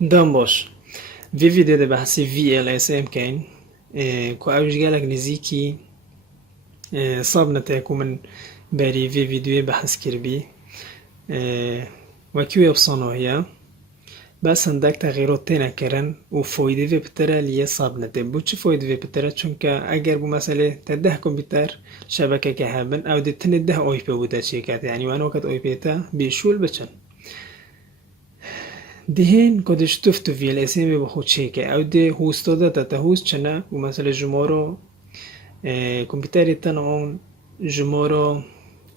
دام باش في فيديو ده بحثي VLSM كاين كو اوج قالك نزيكي صابنا تاكو من باري في فيديو بحث كربي وكيو يبصانو هي بس هندك تغييرات تينا كرن وفويدة في بترا ليه صابنا تبو چه فويدة في بترا چونك اگر بو مسألة تده كمبيوتر شبكة كهابن او دي تنده اوي بي بودا شيكات يعني وان وقت اوي بيتا بيشول بچن دهين كودش تفتو في الاسامي بخود شيكة او دي هوستو دا تا هوست چنا ومثلا جمارو كمبيوتر تنعون جمارو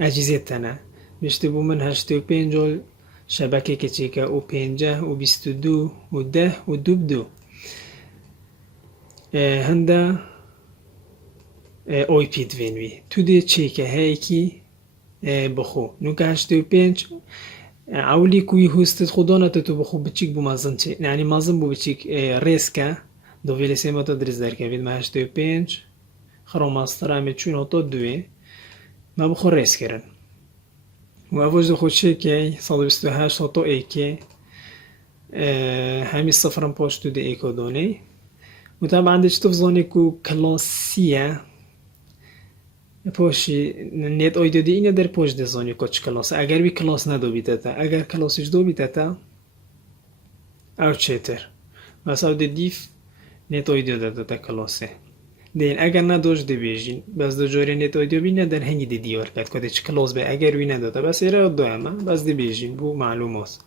اجهزة تنا بيشتبو من هشتو بينجول شبكة كتشيكا و بينجه و بيستو دو و ده و دوبدو هندا اوی پی دوینوی تو دی چیکه هایکی بخو نوکه هشتو پینج عولی کوی هستت خدانه تو بخو بچیک بو مازن چه یعنی مازن بو بچیک ریسکه دو ویلی سیما تا درز در کبید ما هشتو پینج خرو ماستر همه چون اوتا دوی ما بخو ریس کرن و اوج دو خود چیکه 128 اوتا ایکی همی صفرم پاشتو دی ایکو دونی و طبعا عندك تفضوني كو كلاسية پاشی نیت آیدو دی اینه در پاش دزانی که چه کلاس اگر بی کلاس ندو بیتتا اگر کلاسش دو بیتتا او چیتر بس او دی دیف نیت آیدو داده کلاسه دین اگر نداشت دی بیجین بس دو جاری نیت آیدو بینه در هنگی دی دیار کرد که چه کلاس به اگر بی نداده بس ایره دو اما بس دی بیجین بو معلومات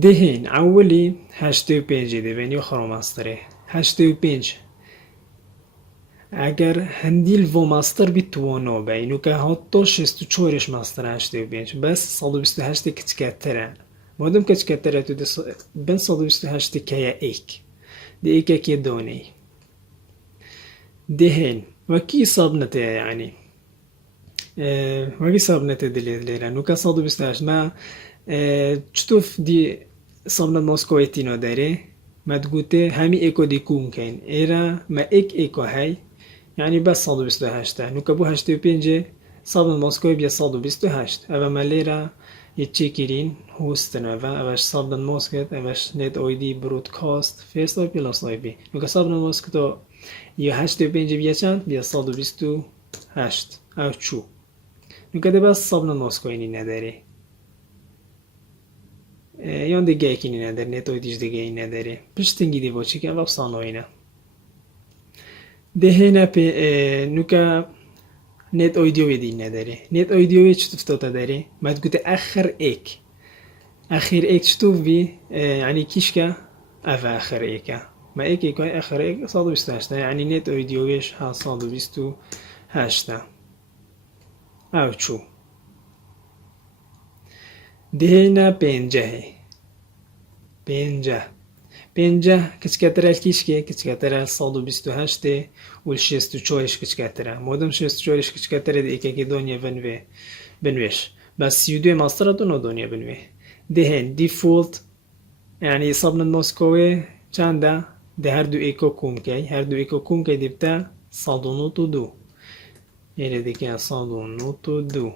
دهین اولی 85 دی بینی و خرامستره 85 اگر هندیل و ماستر بی توانو بینو که حتی 64 ماستر 85 بس 128 کچکتره مادم کچکتره تو بین 128 که ایک دی ایک که دونی دهین وکی صاب نته يعني وکی صاب نته دلیل لیره نو که 128 ما چطوف دی صابنا موسکو تینو داره ما تقوته همی ایکو دی کون کن ایرا ما ایکو های يعني بس 128 نوكبو 85 صاب الموسكوي بيا 128 اما ماليرا يتشيكيرين هوستن اواش صاب الموسكت اواش نت اوي دي برودكاست فيس او بلس اي بي نوكا صاب الموسكتو يا 85 بيا چند بيا 128 او چو نوكا ده بس صاب الموسكوي ني نداره يون دیگه یکی نی نداره نت اوی دیش دیگه این نداره پشتنگی دی باچی که واب سانوینه دهنا پی نوکا نت اویدیو بدین نداره نت اویدیو چطور تفتا داره ما تقول اخر ایک اخر ایک چطور بی یعنی کیش که اف اخر ایکه ما ایک ایکای اخر ایک 128 یعنی نت اویدیوش ها 128 او چو دهنا پنجه کچکتره کیش که کچکتره 128 و 64 کچکتره مادم 64 کچکتره دیگه که دنیا بنویش بس 32 ماستر دو دنیا بنوی دهن دیفولت یعنی صابن موسکوی چنده ده هر دو ایکو کوم که دیبته 192 یعنی دیگه 192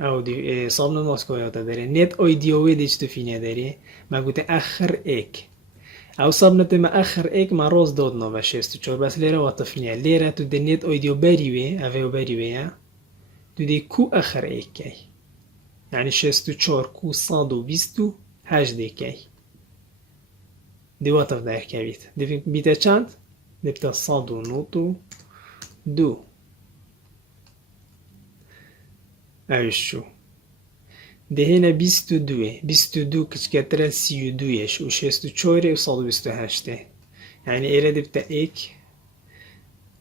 او دی صابن موسکوی آتا داره نت اویدیوی دیش تو فینه داره ما گوته اخر ایک او صابنته ما اخر ایک ما روز داد نو و 64 بس لیره وطفنیه لیره تو دی نت اویدیو بریوه اوه بریوه تو دی کو اخر ایک کی یعنی 64 کو 128 دی کی دی وطف در که دی بیته چند؟ دی بیته 192 اوشو ده هنا 22 کچکتره 32 و 64 و 128 يعني ایره دبتا ایک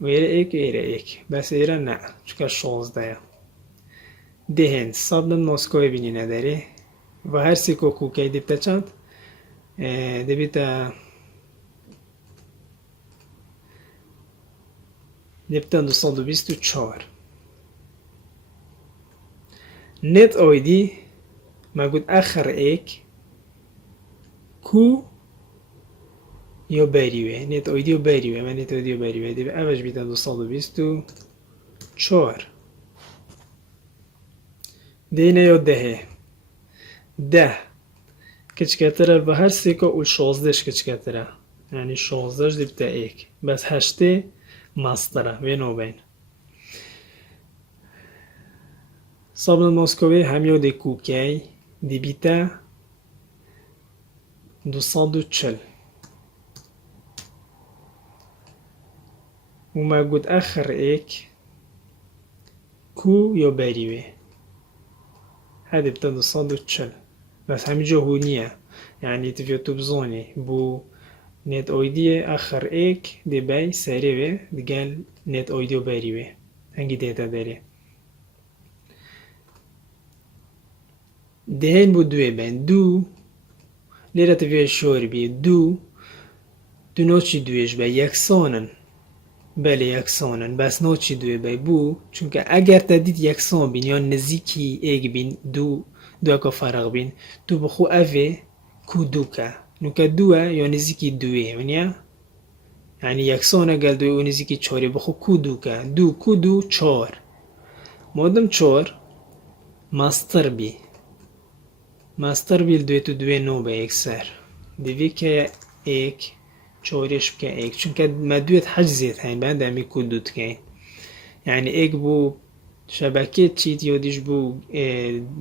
و ایره ایک بس ایره نه چکه 16 دهن صابن موسکوی بینی نداره و هر سی کوکوکی دبتا چند دبتا 224 نت اویدی ما قلت اخر ایک کو یو بریوه نت اویدیو بریوه من نت اویدیو بریوه دی اوش بیتا 224 دینه یو ده کچکتره به هر سیکا و 16 کچکتره یعنی 16 دی بتا ایک بس 8 ماستره و نو بین صابن مسکوی همیو دی کوکی دی بیتا 240 وما قد آخر ایک کو یا بریوه هذه بتا 240 بس همینجا هونیه يعني تفيو تبزوني بو نت اويدي اخر ايك دي باي سريوه دي قال نت اويديو باريوه هنگي ديتا داري دهين بو دوه بين دو ليرا تفيو شور بي دو نوچي دوش باي يكسونن بله یکسانن بس نوچی دوی بای بو چونکه اگر تدید یکسان بین یا نزیکی ایگ بین دو اکا فرق بین تو بخو اوه کو دو که نوکه دوه یا نزیکی دوی ونیا یعنی یکسانه گل دوی و نزیکی چاری بخو کو دو که دو کو دو چار مادم چار ماستر بیل دوی تو دوی نو با ایک سر دوی که ایک چورش بکن ایک چونکه مدویت حجزیت هین بند همی کدود کن یعنی ایک بو شبکه چید یا دیش بو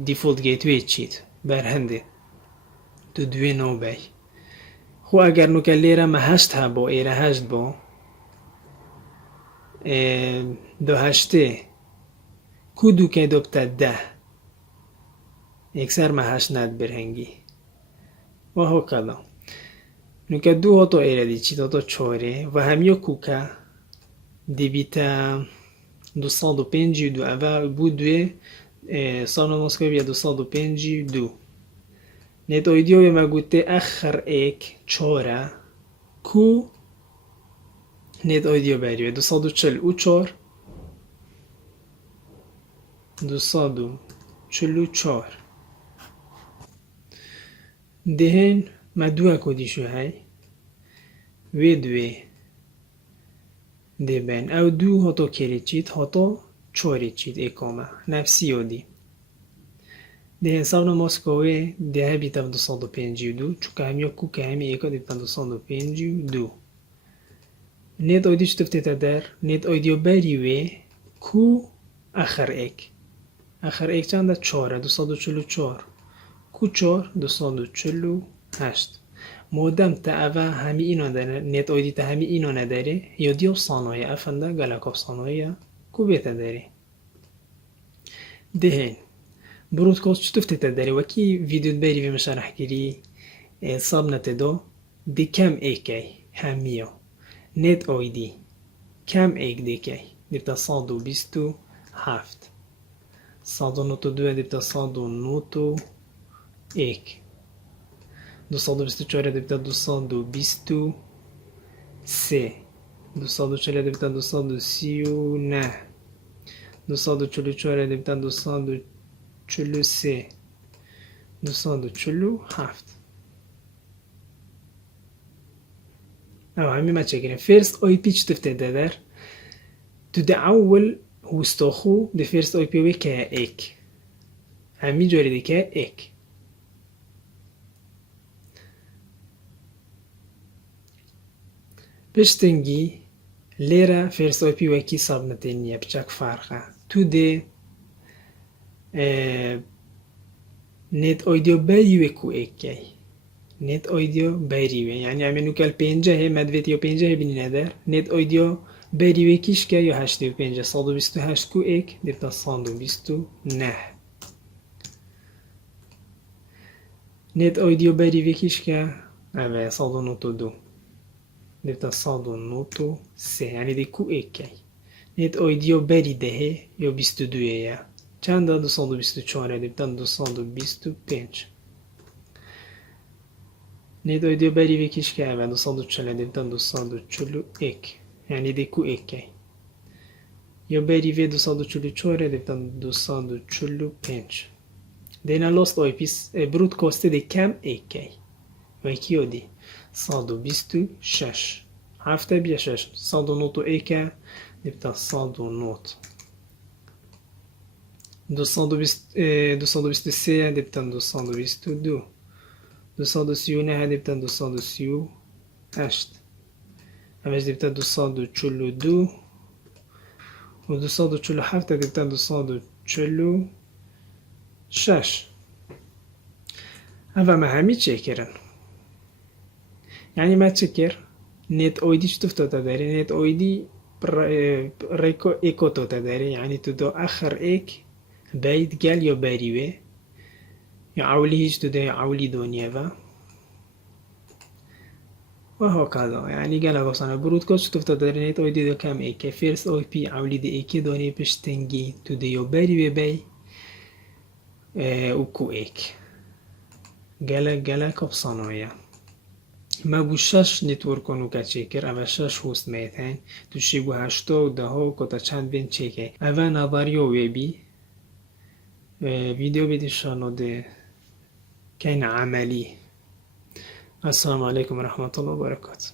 دیفولت گیتوی چید برهنده تو دوی نو بای خو اگر نوکه لیره ما هشت ها با ایره هشت با دو هشته کدو که دو بتا 10 اکثر ما هشت ند برهنگی و هو کلا نوکه دو هاتو ایره دی چید هاتو چاره و همیو کوکا دی بیتا 252 اول بود دوی سانو مسکوی بیا 252 نت اویدیو به مگوته اخر ایک چاره کو نت اویدیو بریوه 244 244 دهن ما دو کدی شو های و دوی ده بین او دو هاتو کری چید هاتو چوری چید اکامه نفسی یادی ده حساب نماسکوه ده بیتا 252 چونکه همیا کو که همی ایکا دیتا 252 نت آیدی چطفته در نت آیدیو بریوه کو اخر ایک چند چاره 244 کو چار 248 مودم تا اوه همی اینا داره نت آیدی تا همی اینا نداره یا دیو صانوی افنده گلکاب صانوی کو بیتا داره دهین برودکاست چطفته تا داره وکی ویدیو بری و مشارح گیری صاب نتدو دی کم ایکی همیو نت آیدی کم ایک دیکی دیبتا 127 192 دیبتا 191 224 دیبتا 223 240 دیبتا 239 244 دیبتا 243 247 او همي ما تشكرين فيرست اي بي تفتح دادر تدعول هو استخو دي فيرست اي بي وكا ايك همي جوري دي كا ايك بشتنجي ليرا فيرست اي بي وكي صابنتينيا بچاك فارقة تو دي نت ايديو باي وكو ايكي نت آیدیو بریوه یعنی همینو که 50 مدویت یا 50 بینی ندار نت آیدیو بریوه کیش که یا 85 128 کو ایک دیتا 129 نت آیدیو بریوه کیش که اوه 192 دیتا 193 یعنی دی کو ایک که نت آیدیو بری دهه یا 22 یا چند 224 دیتا 225 نت آیدیو بری وکیش که اول 240 دیتا 241 یعنی دی کو ایک یا بری وی 244 دیتا 245 دینا لاست آی پیس برودکاست دی کم ایک و کیو دی 126 هفته بیا 6 191 دیتا 109 223 دیتا 222 239 هذه بتا 238 همش دي بتا 242 و 247 هذه بتا 246 هذا ما همي تشكرن يعني ما تشكر نت اويدي شتفتو تداري نت اويدي ريكو ايكو تو تداري يعني تدو اخر ايك بايد قال يو باريوه يعولي هيش تدو يعولي دونيا وهكذا يعني قال بصنا برود كل شتفتو تداري نت اويدي دو كام ايك فيرس او بي عولي دي ايكي دوني بشتنجي تدو يو باريوه باي وكو ايك قال كبصانويا ما بو شش نتورکونو که چیکر اوه شش هوست میتن تو شیبو هشتا و ده ها کتا چند بین چیکه اوه نظریو ویبی ویدیو بیدیشانو ده کین عملی. السلام علیکم ورحمة الله وبرکاته.